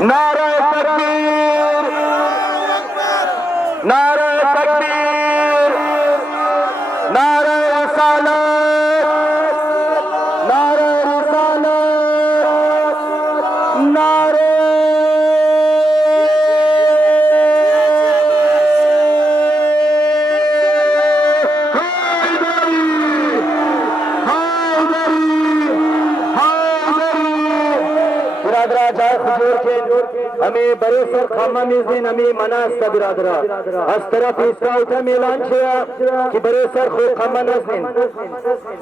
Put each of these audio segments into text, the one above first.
नारे तकबीर, नारे तकबीर, नारे रिसालत, नारे रिसालत, नारे हमें बरेसर खामामीज़ीन हमें मनास्ता बिरादरा आज तरफ इसका उठा मिलान किया कि बरेसर खो खामानज़ीन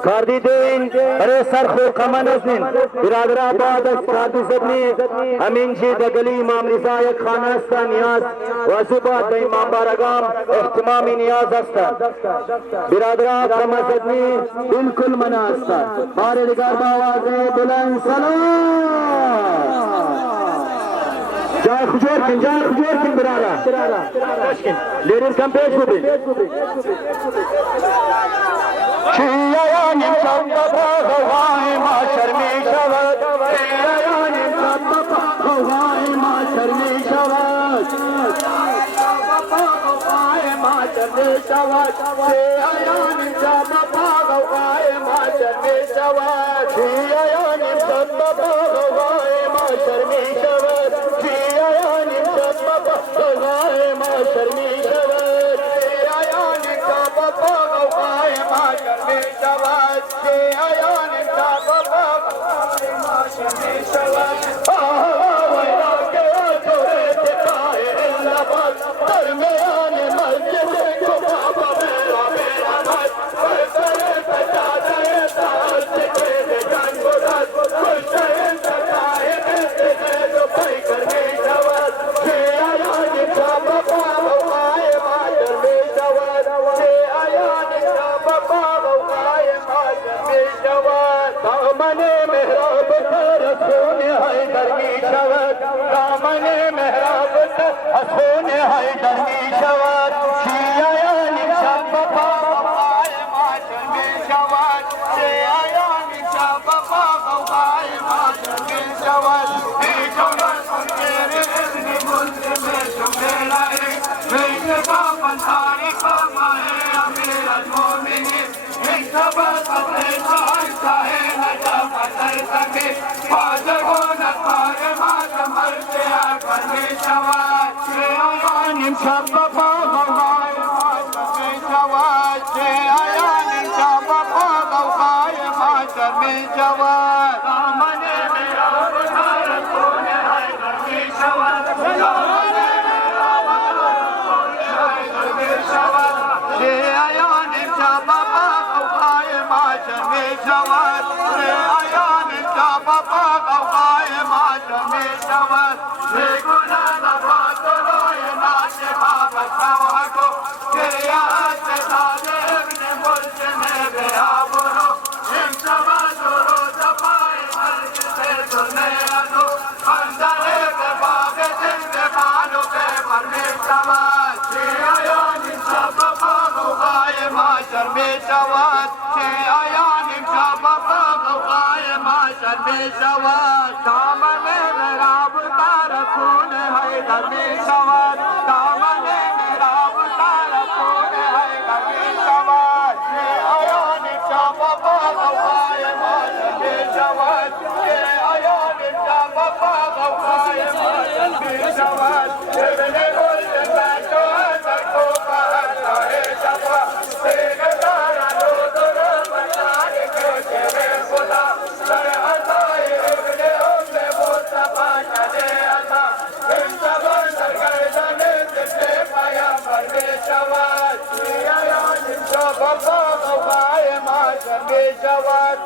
कार्दी देन बरेसर खो खामानज़ीन बिरादरा बाद अस्कादी ज़बनी अमीन जी दगली इमाम रिज़ायक खानास्ता नियाज वाजुबात द इमाम बारगाम इख्तिमामी नियाज अस्ता बिरादरा खामाज़दनी बिल्कुल मनास्ता बारे निगार बावाज़े बुलंद सलाम Jai Khujurkin Birara. Ladies come page with it. Chiyayanim Sabba Hawaii Ma Sharmi Shabad. Chiyayanim Sabba Hawaii Ma Sharmi Shabad. Hawaii Ma Sharmi Shabad. Chiyayanim Sabba Hawaii Ma Sharmi Shabad. Chiyayanim Sabba Hawaii Ma Sharmi Shabad. शर्मी शवाद आयान का बाबा गवाए मां शर्मी शवाद के आयान का बाबा गवाए मां शर्मी शवाद वैरा के छोरे दिखाए इल्लाबाद दरमियान मस्जिद को बाबा मेरा मेरा मत करे सजा दे तार से के जान को रात खुश है सजाए ऐसे जो भाई करने शवाद के आयान का बाबा दामने मेहराब तर सोने है दरमी शवत दामने मेहराब तर सोने है दरमी शवत शिया निशा बाबा गवाए माशर में शवत शिया निशा बाबा गवाए माशर में शवत हे शवत तेरे इतने मुल्क में शुमेला है मेरे बाबा सारे कमाए मेरा मोमिनी हे शवत अपने साथ है फादर को न पाए मात मरते आकर में शवाद से आयानिम शब्बा गवाए मात में शवाद से आयानिम शब्बा गवाए मात में शवाद दामने मेरा बुधार सोने है घर में शवाद दामने मेरा बुधार सोने है घर में शवाद से आयानिम शब्बा गवाए मात में शवाद से बाबा गवाए माशर में शवाद हे गुना दबा तो रोए नाचे बाबा सवा को तेरा से सादे अपने मुल्क में गया बोलो इन सवा जोरो दबाए मर्ग से सुने अनु अंदरे के बागे दिन के बालों के पर में शवाद हे आया निशा बाबा गवाए माशर में शवाद हे आया निशा बाबा गवाए माशर में शवाद दामने मेरा बुतार खून है गमी शवाद दामने मेरा बुतार खून है गमी शवाद ये आया निशा बाबा गवाए माशर में शवाद ये आया निशा बाबा गवाए माशर में शवाद तेरे बोल बैठो हर को कहता है शवा तेरे तारा लो तो बता के तेरे खुदा सर अताए इब्ने उम्मे बोलता पाशा दे अता इन सब सरगर्दने से पाया पर में शवाद आया निशा बाबा गवाए माशर में शवाद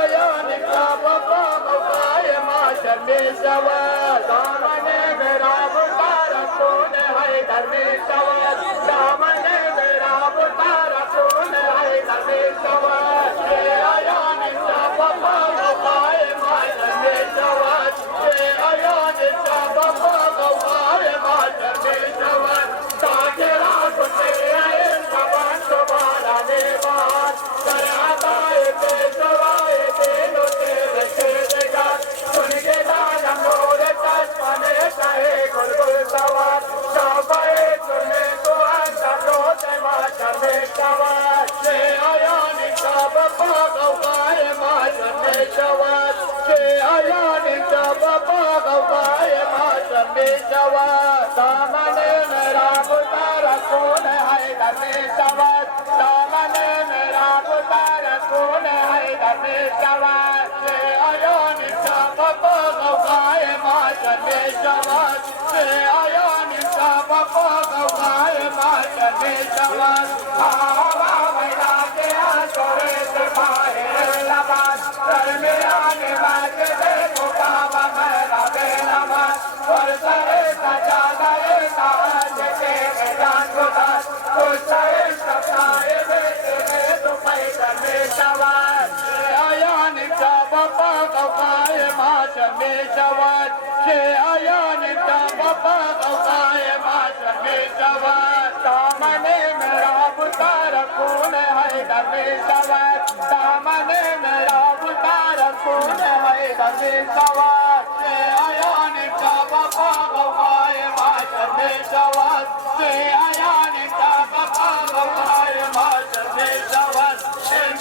आया निशा बाबा गवाए माशर में शवाद दामने मेरा बुतार खून है घर में शवाद दामने मेरा बुतार खून है घर में शवाद आया निशा बाबा गवाए माशर में शवाद आया निशा बाबा गवाए माशर में शवाद ताके रात तेरे सवाल तुम्हारा ने बात कर आए ते सवाए ते लो तेरे देगा सुन के दाना मोरे तस पने पेशवर दामने मेरा पुकार कौन है धर्मेशवर दामने मेरा पुकार कौन है धर्मेशवर से आयो निशा बाबा गौगाय माँ धर्मेशवर से आयो निशा बाबा गौगाय माँ धर्मेशवर हवा बैठा के आसोरे से बाहर लबान धर्मे आने बाजे देखो बाबा मेरा बेलवा और सरे सजा गए ताज के जान को दास कुछ सरे सताए बेटे में तो पैदल में सवार आया निशा बाबा गौगाय माच में सवार से आया निशा बाबा गौगाय माच में सवार दामने मेरा पुकार कौन है धर्मे सवार दामने मेरा पुकार कौन है धर्मे सवार से आया निशा बाबा गौगाय माच में सवार से आया निशा बाबा गौगाय माच में सवार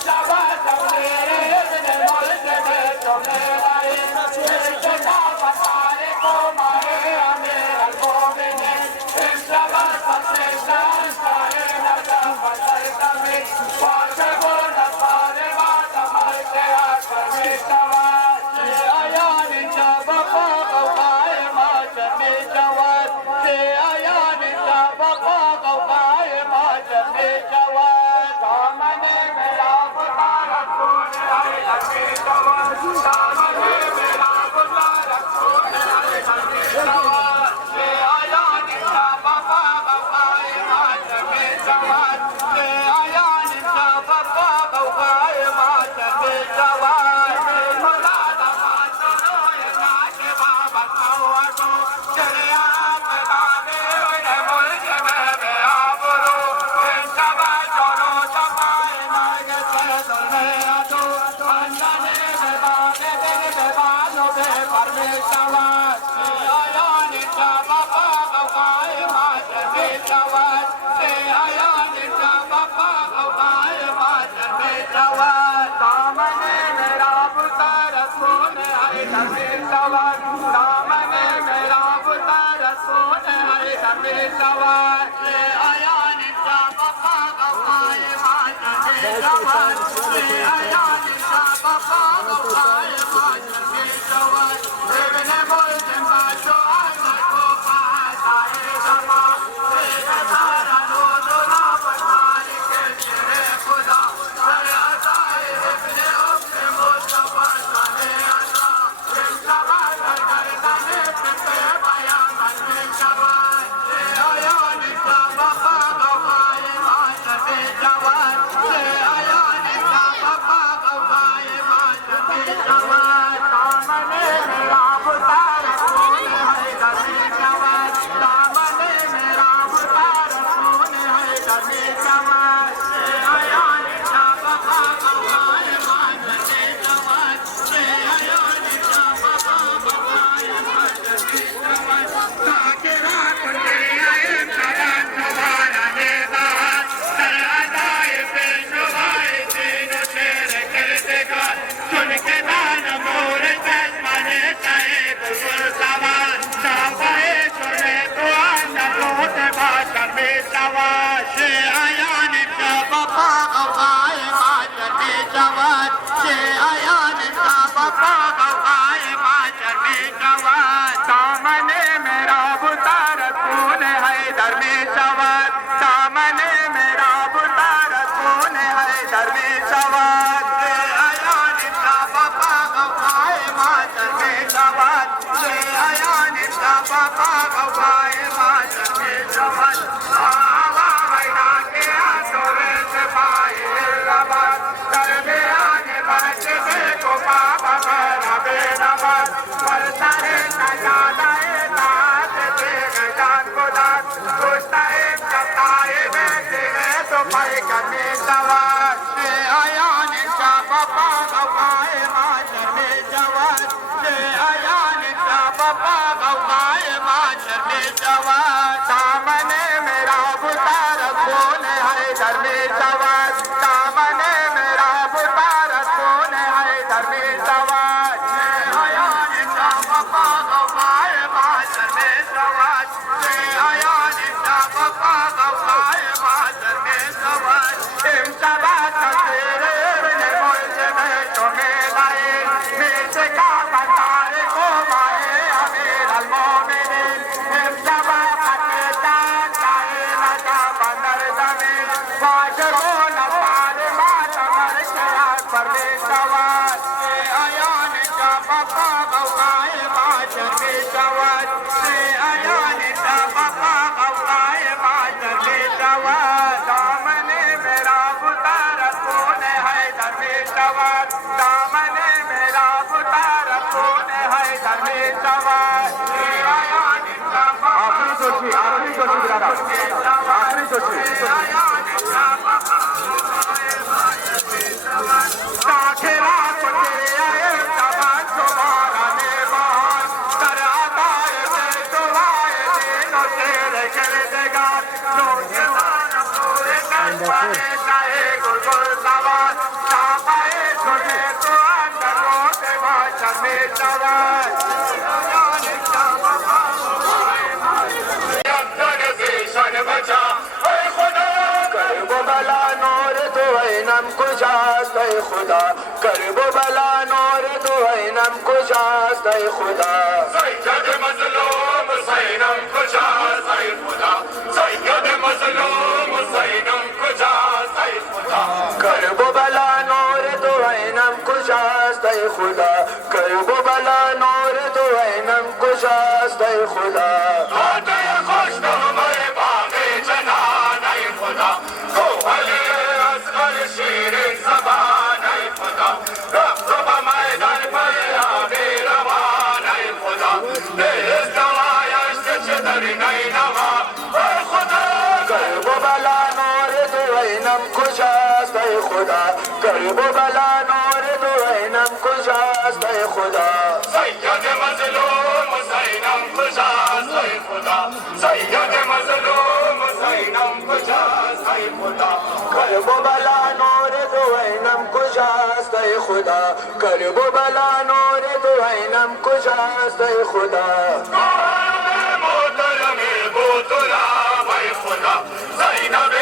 सवार मेरे मोल से तो मेरा बतारे को मारे मेरा को मैंने सवार सबसे सारे नजर बदल में पास को न पारे बात हमारे आकर में सवार से आया निशा बाबा गौगाय माच में सवार से आया निशा बाबा गौगाय माच में सवार दामने मेरा पुकार कौन है धर्मे सवार दामने मेरा पुकार कौन है धर्मे सवार से आया निशा बाबा गौगाय माच में सवार से आया निशा बाबा गौगाय माच में सवार मुला दामाच लोय नाच बाबा सवारो चले आप दाने ओए मोल के में आबरो सवा चलो सवाए नाग से दुले आदो अंजने में बाने दे बानो बे परमेश्वर से आया निशा बाबा गौगाय माच में सवार से आया निशा बाबा गौगाय माच में सवार दामने मेरा पुकार कौन है धर्मे सवार दामने मेरा पुकार कौन है धर्मे सवार से आया निशा बाबा गौगाय माच में सवार से आया निशा बाबा गौगाय माच में सवार देवने बोल जंबा जो आने को पाए समा से सारा नो दोना पठारी के तेरे खुदा करे आए अपने अपने मुस्तफा साने आता सवा कर दाने पे पाया मन में सवार से आया निशा बाबा गौगाय माच में सवार से आया निशा बाबा गौगाय माच में सवार दामने मेरा पुकार कौन है धर्मे सवार दामने मेरा पुकार कौन है धर्मे सवार से आया निशा बाबा गौगाय माच में सवार से आया निशा बाबा गौगाय माच में सवार ताके रात ले आए सदा सवारा ने बाहर सरादाए पेशवाए तीनों शेर करते का सुन के दान मोर माने चाहे बुजुर्ग सवार साफाए सुने तो आना बहुत भाषा में सवार से आया निशा बाबा गौगाय माच में सवार से आया निशा बाबा गौगाय माच में सवार दामने मेरा पुकार कौन है धर्मे सवार दामने मेरा पुकार कौन है धर्मे सवार से आया निशा बाबा गौगाय माच में सवार से आया निशा बाबा गौगाय माच में सवार हवा बैठा के आसोरे से बाहर लबान धर्मे आने बाजे देखो बाबा मेरा बेलवा और सरे सजा गए ताज के जान को दास कुछ सरे सताए बेटे में तो पैदल में सवार से आया निशा बाबा गौगाय माच में सवार से आया निशा बाबा गौगाय माच में सवार दामने मेरा पुकार कौन है धर्मे सवार दामने मेरा पुकार कौन है धर्मे सवार से आया निशा बाबा गौगाय माच में खुदा करबो बला नूर तो नम कुशास्त खुदा सैयद मजलूम सैनम कुशास्त खुदा सैयद मजलूम सैनम कुशास्त खुदा करबो बला नूर तो नम कुशास्त खुदा करबो बला नूर तो नम कुशास्त खुदा आते खुश तो हमारे बागे जनान खुदा को भले असगर शेर ज़बान खुदा करबो बला नूर तो नम कुशास्त खुदा सैयद मजलूम सैनम कुशास्त खुदा सैयद मजलूम सैनम कुशास्त खुदा करबो बला नूर तो नम कुशास्त खुदा करबो बला नूर तो नम कुशास्त खुदा मोहतरम बोतला भाई खुदा ज़ैनब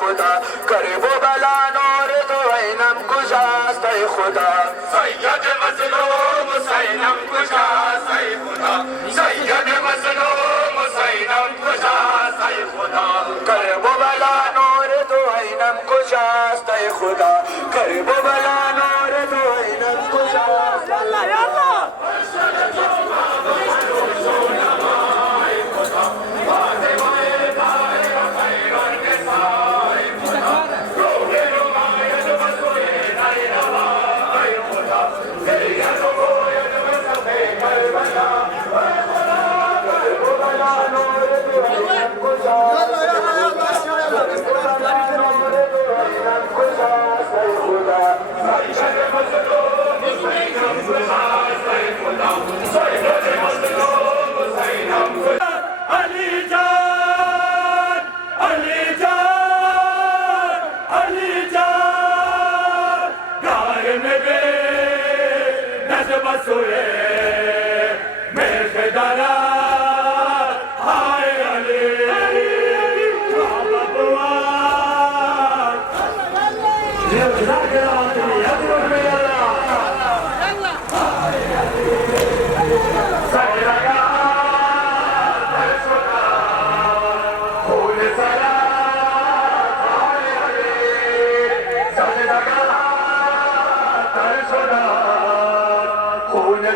खुदा करबो बला नूर तो नम कुशास्त खुदा सैयद मजलूम सैनम कुशास्त खुदा सैयद मजलूम सैनम कुशास्त खुदा करबो बला नूर तो नम कुशास्त खुदा करबो बला नूर तो नम कुशास्त Yalla Yalla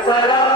Sarah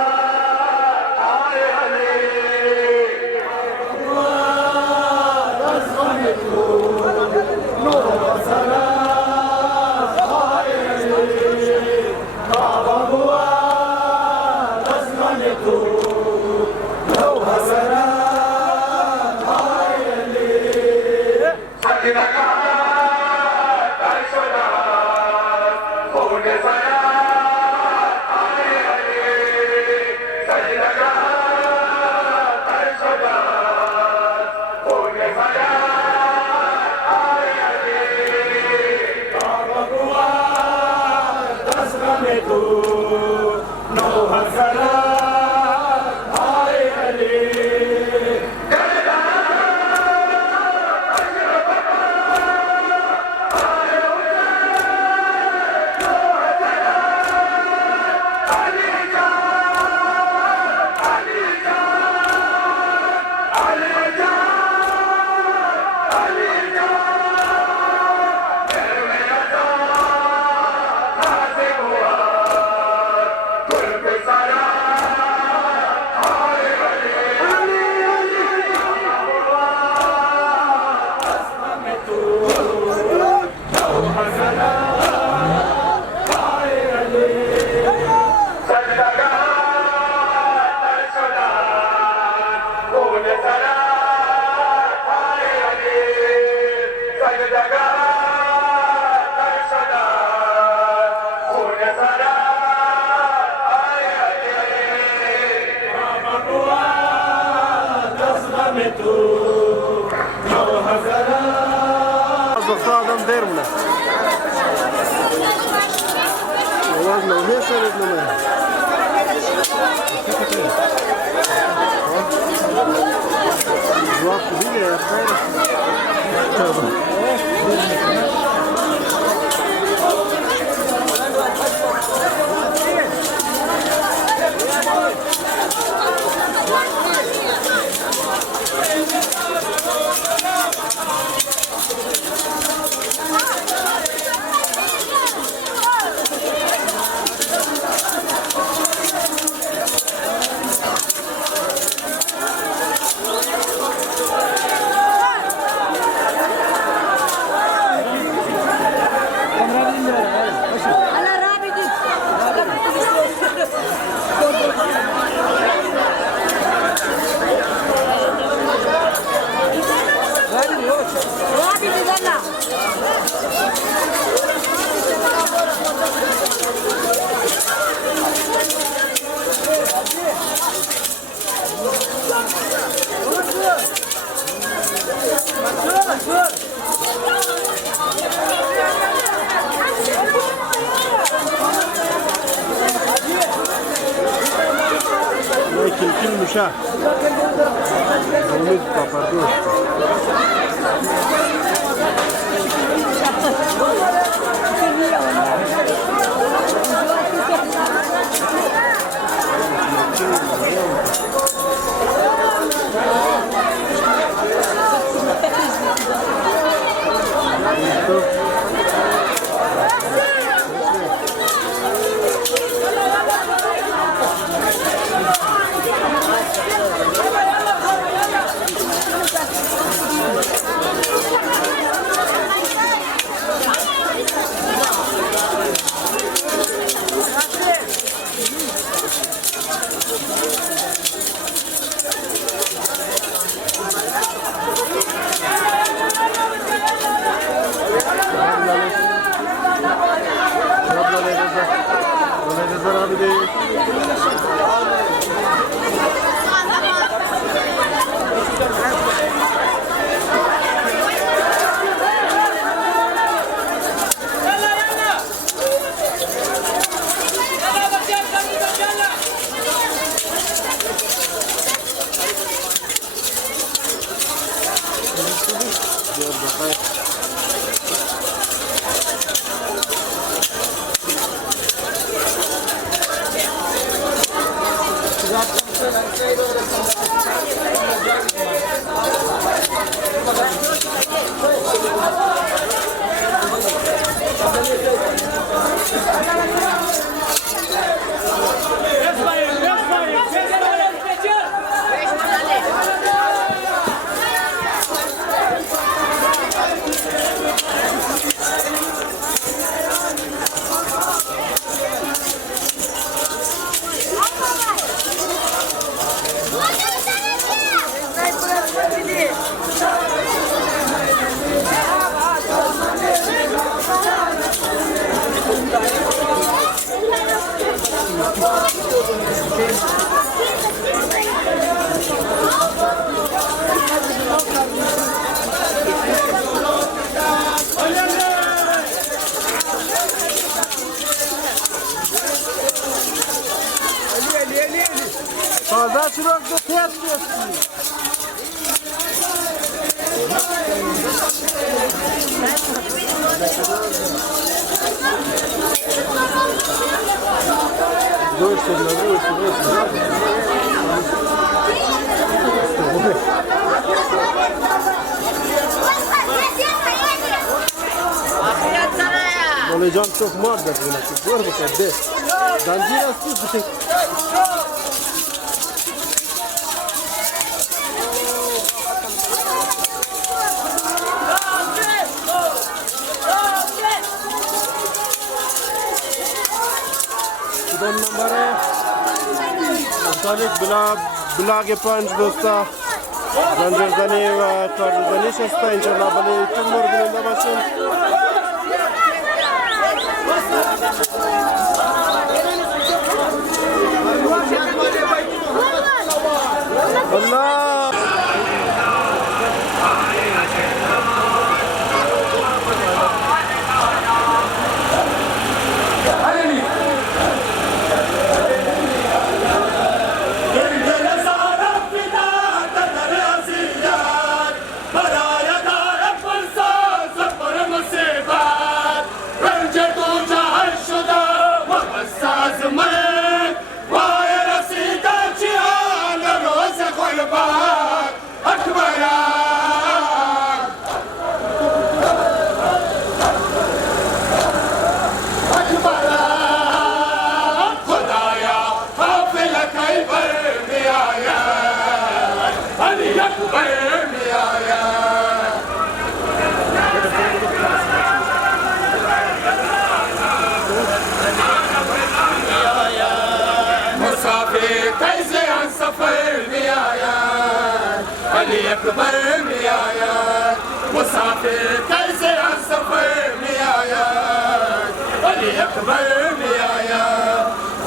خير منه والله لو هي صارت لنا جواب كبير يا خير كل مشاه ولد باباردوش Fazla çırak da fiyat diyorsun. Olacağım çok muhabbet buna. Gör bakalım de. Dancı nasıl bir şey? दोन नंबर है ब्लागे पंच दोस्ता जंजरदानी व तोरदानी शस्ता इंशाल्लाह बले तुमर गुलिंदा बसन अल्लाह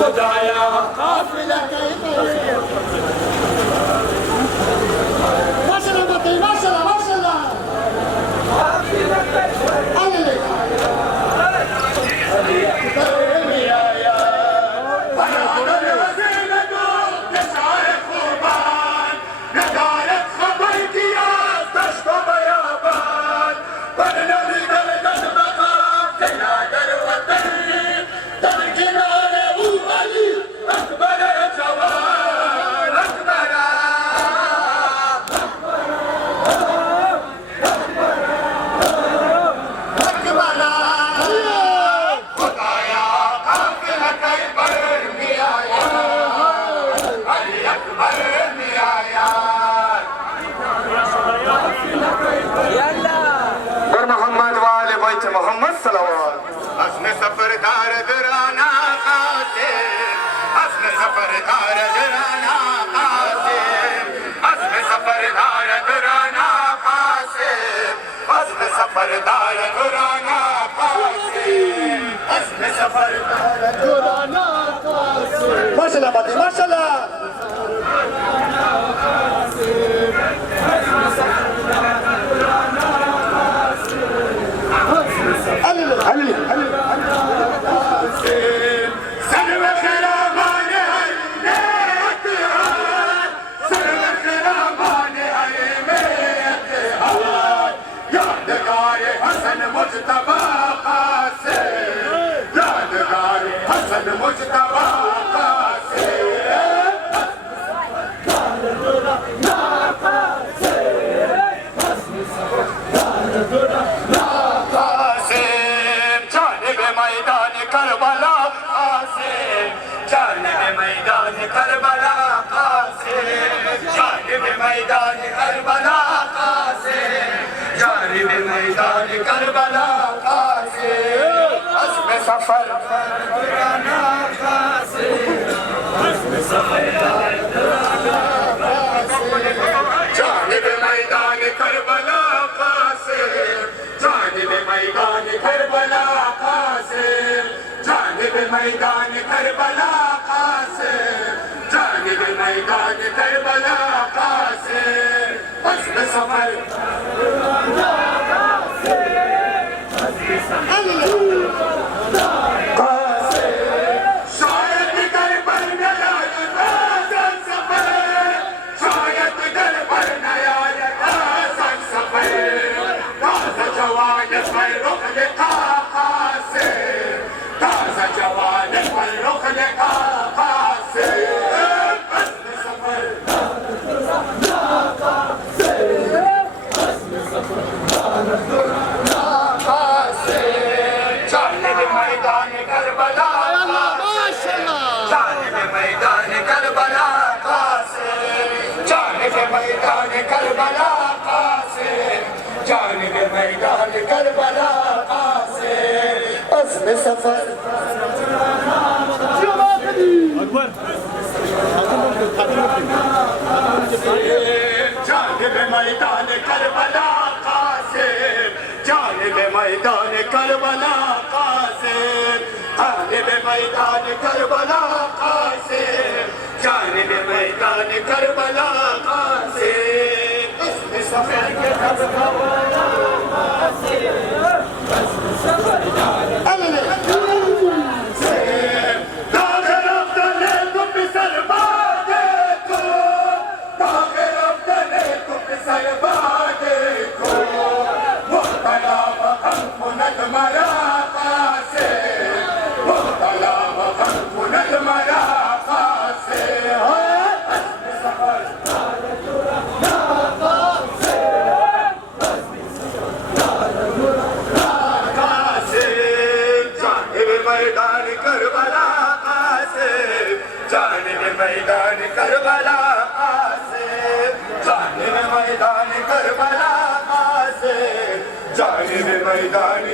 खुदाया मोहम्मद सलावत हसन सफरदार दराना खाते हसन सफरदार दराना खाते हसन सफरदार दराना खाते हसन सफरदार दराना खाते हसन सफरदार दराना खाते माशाल्लाह बाती माशाल्लाह मैदान करबला कासे जानिब मैदान करबला कासे हस्ब सफर दराना कासे हस्ब सफर दराना कासे जानिब मैदान करबला कासे जानिब मैदान करबला कासे जानिब मैदान करबला कासे जानिब मैदान करबला कासे हस्ब सफर कासे शायद करबल न आए कासन सफर शायद करबल न आए कासन सफर ताज़ा जवान पर रुख लिखा कासे ताज़ा जवान पर रुख लिखा कासे मैदान करबला कासे हस्ब सफर अकबर जानिब मैदान करबला कासे जानिब मैदान करबला कासे जानिब मैदान करबला कासे जानिब मैदान करबला कासे हस्ब सफर मैदान करबला कासे जानिब मैदान करबला कासे जानिब मैदान करबला कासे जानिब मैदान